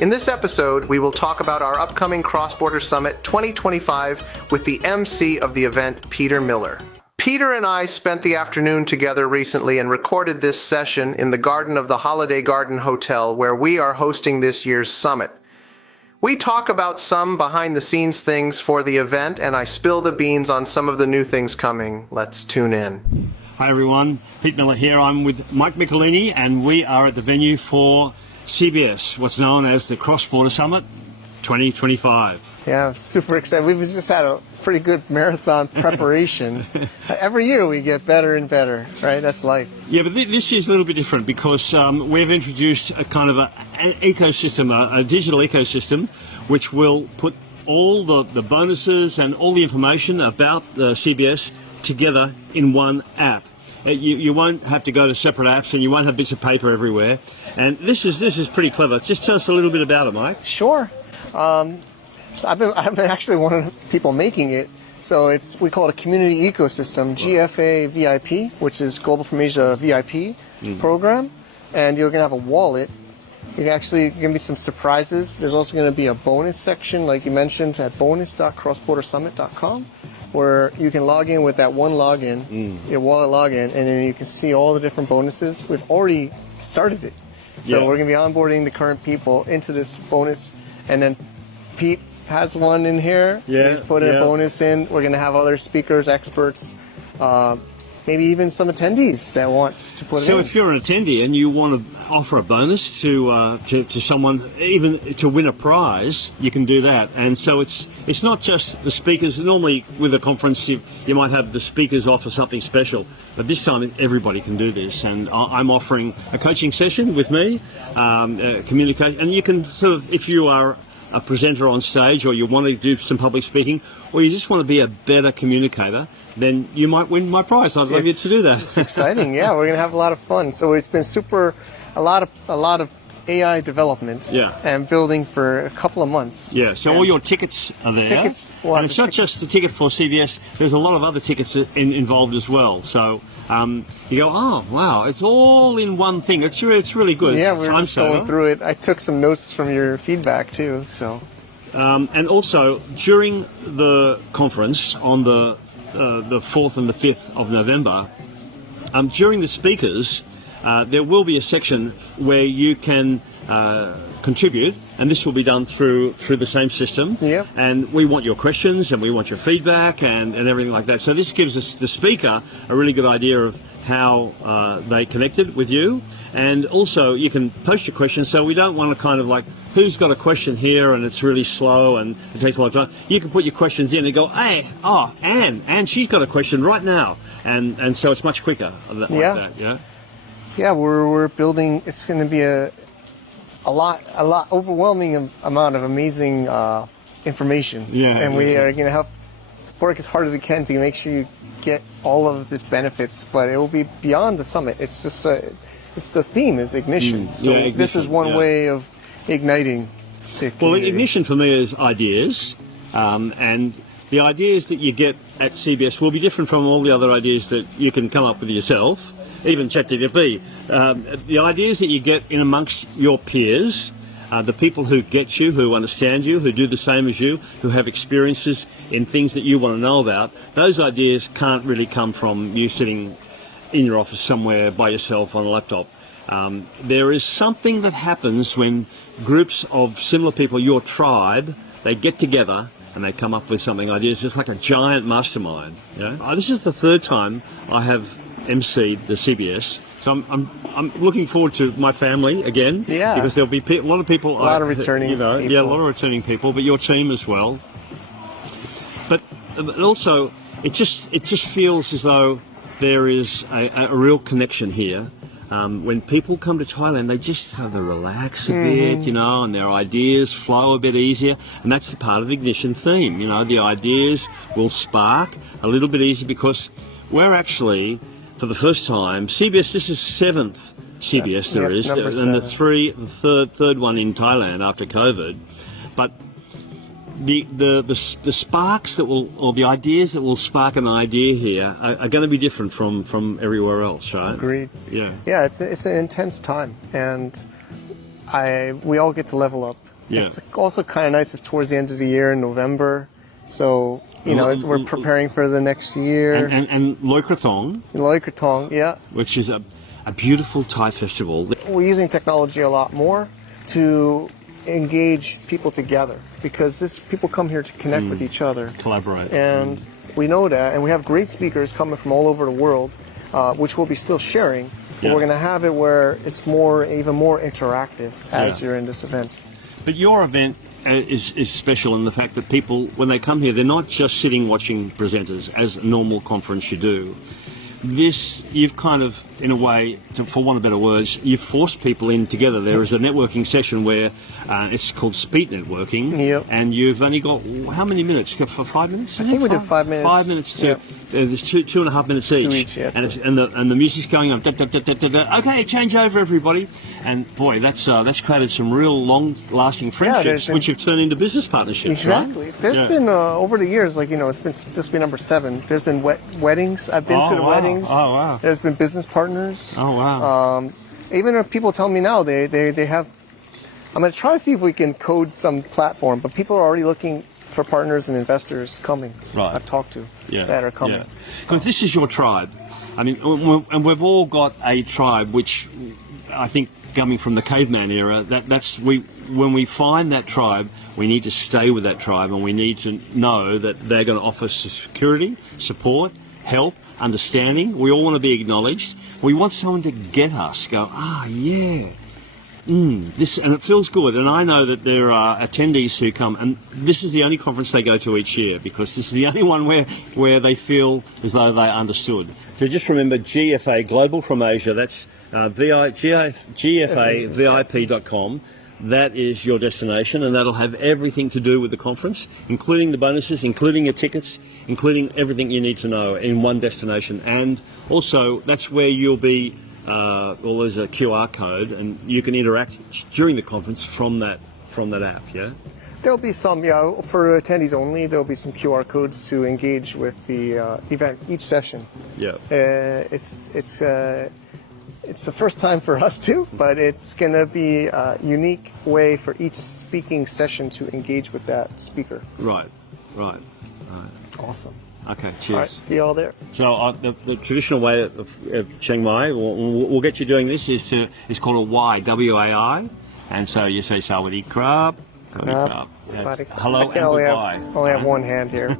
In this episode, we will talk about our upcoming Cross-Border Summit 2025 with the MC of the event, Peter Miller. Peter and I spent the afternoon together recently and recorded this session in the garden of the Holiday Garden Hotel where we are hosting this year's summit. We talk about some behind-the-scenes things for the event, and I spill the beans on some of the new things coming. Let's tune in. Hi everyone, Pete Miller here. I'm with Mike Michelini and we are at the venue for CBS, what's known as the Cross-Border Summit 2025. Yeah, super excited. We've just had a pretty good marathon preparation. Every year we get better and better, right? That's life. Yeah, but this year's a little bit different because we've introduced a kind of an ecosystem, a digital ecosystem, which will put all the bonuses and all the information about CBS together in one app. You won't have to go to separate apps and you won't have bits of paper everywhere. And this is pretty clever. Just tell us a little bit about it, Mike. Sure. I've been actually one of the people making it. So we call it a community ecosystem, GFA VIP, which is Global from Asia VIP program. And you're going to have a wallet. You're going to be some surprises. There's also going to be a bonus section, like you mentioned, at bonus.crossbordersummit.com, where you can log in with that one login, your wallet login, and then you can see all the different bonuses. We've already started it. So we're going to be onboarding the current people into this bonus, and then Pete has one in here. He's put a bonus in. We're going to have other speakers, experts, maybe even some attendees that want to put it in. So if you're an attendee and you want to offer a bonus to someone, even to win a prize, you can do that. And so it's not just the speakers. Normally with a conference you might have the speakers offer something special, but this time everybody can do this. And I'm offering a coaching session with me, communicate, and you can sort of, if you are a presenter on stage or you want to do some public speaking or you just want to be a better communicator, then you might win my prize. I'd love you to do that. It's exciting. Yeah, we're going to have a lot of fun. So it's been a lot of AI development and building for a couple of months. Yeah, so all your tickets are there. And it's not just the ticket for CBS, there's a lot of other tickets involved as well. So you go, oh, wow, it's all in one thing. It's really good. Yeah, we're just going through it. I took some notes from your feedback too. So, and also during the conference on the 4th and the 5th of November, during the speakers, there will be a section where you can contribute, and this will be done through the same system. Yep. And we want your questions and we want your feedback and everything like that. So this gives us, the speaker, a really good idea of how they connected with you. And also you can post your questions, so we don't want to kind of like, who's got a question here and it's really slow and it takes a lot of time. You can put your questions in and go, hey, Anne, she's got a question right now. And so it's much quicker like that, yeah? Yeah, we're building, it's going to be a overwhelming amount of amazing information. And we are going to have work as hard as we can to make sure you get all of this benefits, but it will be beyond the summit. It's just the theme is ignition. So ignition, this is one way of igniting the community. Well, ignition for me is ideas, and the ideas that you get at CBS will be different from all the other ideas that you can come up with yourself, even ChatGPT. The ideas that you get in amongst your peers, the people who get you, who understand you, who do the same as you, who have experiences in things that you want to know about, those ideas can't really come from you sitting in your office somewhere by yourself on a laptop. There is something that happens when groups of similar people, your tribe, they get together and they come up with something, ideas, just like a giant mastermind. You know? This is the third time I have emceed the CBS, so I'm looking forward to my family again. Yeah. Because there'll be a lot of people. A lot of returning people. Yeah, a lot of returning people, but your team as well. But also, it just feels as though there is a real connection here. When people come to Thailand, they just have to relax a bit, you know, and their ideas flow a bit easier. And that's the part of the ignition theme. You know, the ideas will spark a little bit easier because we're actually, for the first time, CBS, this is 7th CBS there is, and the third one in Thailand after COVID. But the sparks that will, or the ideas that will spark an idea here are going to be different from everywhere else, right? Agreed. Yeah. Yeah, it's an intense time, and we all get to level up. Yeah. It's also kind of nice. It's towards the end of the year in November, so we're preparing for the next year. And Loi Krathong, Loi Krathong, yeah. which is a beautiful Thai festival. We're using technology a lot more to engage people together because people come here to connect with each other, Collaborate. and we know that, and we have great speakers coming from all over the world, which we'll be still sharing. But Yeah. we're going to have it where it's even more interactive as you're in this event. But your event is special in the fact that people, when they come here, they're not just sitting watching presenters as a normal conference you do. This, you've kind of, in a way, for want of better words, you've forced people in together. There is a networking session where it's called speed networking, Yep. and you've only got, how many minutes? For 5 minutes? I think we did 5 minutes. 5 minutes to, Yep. there's 2.5 minutes each. Yeah. And the music's going on. Da, da, da, da, da, da. Okay, change over, everybody. And boy, that's created some real long-lasting friendships, which have turned into business partnerships. Exactly. Right? There's been over the years, it's been number 7. There's been weddings. I've been to the weddings. Oh wow. There's been business partners. Oh wow. Even if people tell me now they have. I'm going to try to see if we can code some platform, but people are already looking for partners and investors coming. Right. I've talked to Yeah. that are coming. Because this is your tribe. I mean, and we've all got a tribe, which I think coming from the caveman era, when we find that tribe, we need to stay with that tribe, and we need to know that they're going to offer security, support, help, understanding. We all want to be acknowledged. We want someone to get us, go, this, and it feels good. And I know that there are attendees who come, and this is the only conference they go to each year, because this is the only one where they feel as though they understood. So just remember, GFA Global from Asia, that's GFAVIP.com. That is your destination, and that'll have everything to do with the conference, including the bonuses, including your tickets, including everything you need to know in one destination. And also, that's where you'll be, there's a QR code, and you can interact during the conference from that app, yeah? There'll be some, for attendees only, there'll be some QR codes to engage with the event, each session. Yeah. It's the first time for us too, but it's going to be a unique way for each speaking session to engage with that speaker. Right. Awesome. Okay, cheers. All right, see you all there. So the traditional way of Chiang Mai, we'll get you doing this, is called a Y, W-A-I, and so you say Sawadee Krab. Hello and goodbye. I only have one hand here.